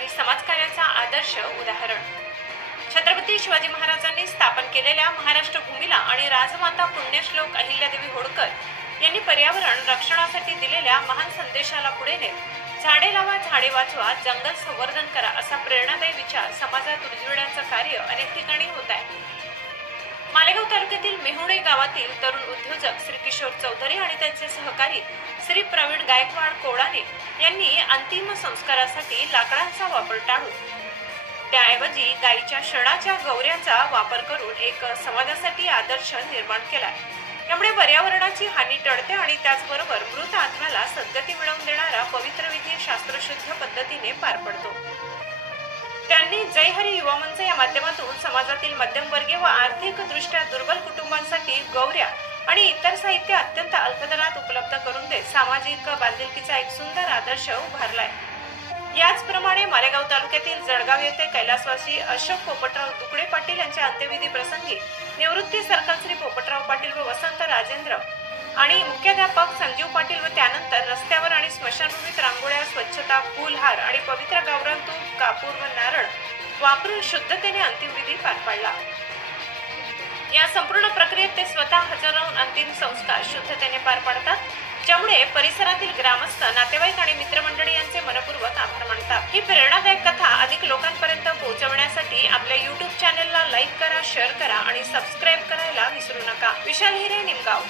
आणि समाजकार्याचा आदर्श उदाहरण। छत्रपती शिवाजी महाराजांनी स्थापन केलेल्या महाराष्ट्र भूमीला आणि राजमाता पुण्यश्लोक अहिल्यादेवी होळकर यांनी पर्यावरण रक्षणासाठी दिलेल्या महान संदेशाला पुढे नेत झाडे लावा झाडे वाचवा जंगल संवर्धन करा असा प्रेरणादायी विचार समाजात रुजविण्याचं कार्य अनेक ठिकाणी होत आहे। मालेगाव तालुक्यातील मेहुणे गावातील तरुण उद्योजक श्री किशोर चौधरी आणि त्यांचे सहकारी श्री प्रवीण गायकवाड कोळाने यांनी अंतिम संस्कारासाठी लाकडांचा वापर टाळून त्याऐवजी गायीच्या शेणाच्या गौऱ्याचा वापर करून एक समाजासाठी आदर्श निर्माण केला। त्यामुळे पर्यावरणाची हानी टळते आणि त्याचबरोबर मृत आत्म्याला सद्गती मिळवून देणारा पवित्र विधी शास्त्रशुद्ध पद्धतीने पार पडतो। त्यांनी जय हरी युवा मंच या माध्यमातून समाजातील मध्यमवर्गीय व आर्थिक दृष्ट्या दुर्बल कुटुंबांसाठी गौऱ्या आणि इतर साहित्य अत्यंत अल्प दरात उपलब्ध करून देत सामाजिक बांधिलकीचा एक सुंदर आदर्श उभारलाय। याचप्रमाणे मालेगाव तालुक्यातील जळगाव येथे कैलासवासी अशोक पोपटराव दुकडे पाटील यांच्या अंत्यविधी प्रसंगी निवृत्ती सर्कल श्री पोपटराव पाटील व वसंत राजेंद्र आणि मुख्याध्यापक संजीव पाटील व त्यानंतर रस्त्यावर आणि स्मशानभूमीत रांगोळ्या स्वच्छता फुलहार आणि पवित्र गावरान तूप कापूर व नारळ वापरून शुद्धतेने अंतिम विधी पार पाडला। या संपूर्ण प्रक्रियेत ते स्वतः हजर राहून अंतिम संस्कार शुद्धतेने पार पाडतात, ज्यामुळे परिसरातील ग्रामस्थ नातेवाईक आणि मित्रमंडळी यांचे मनपूर्वक आभार मानतात। ही प्रेरणादायक कथा अधिक लोकांपर्यंत पोहोचवण्यासाठी आपल्या YouTube चॅनलला लाईक करा, शेअर करा आणि सबस्क्राईब करायला विसरू नका। विशाल हिरे, निमगाव।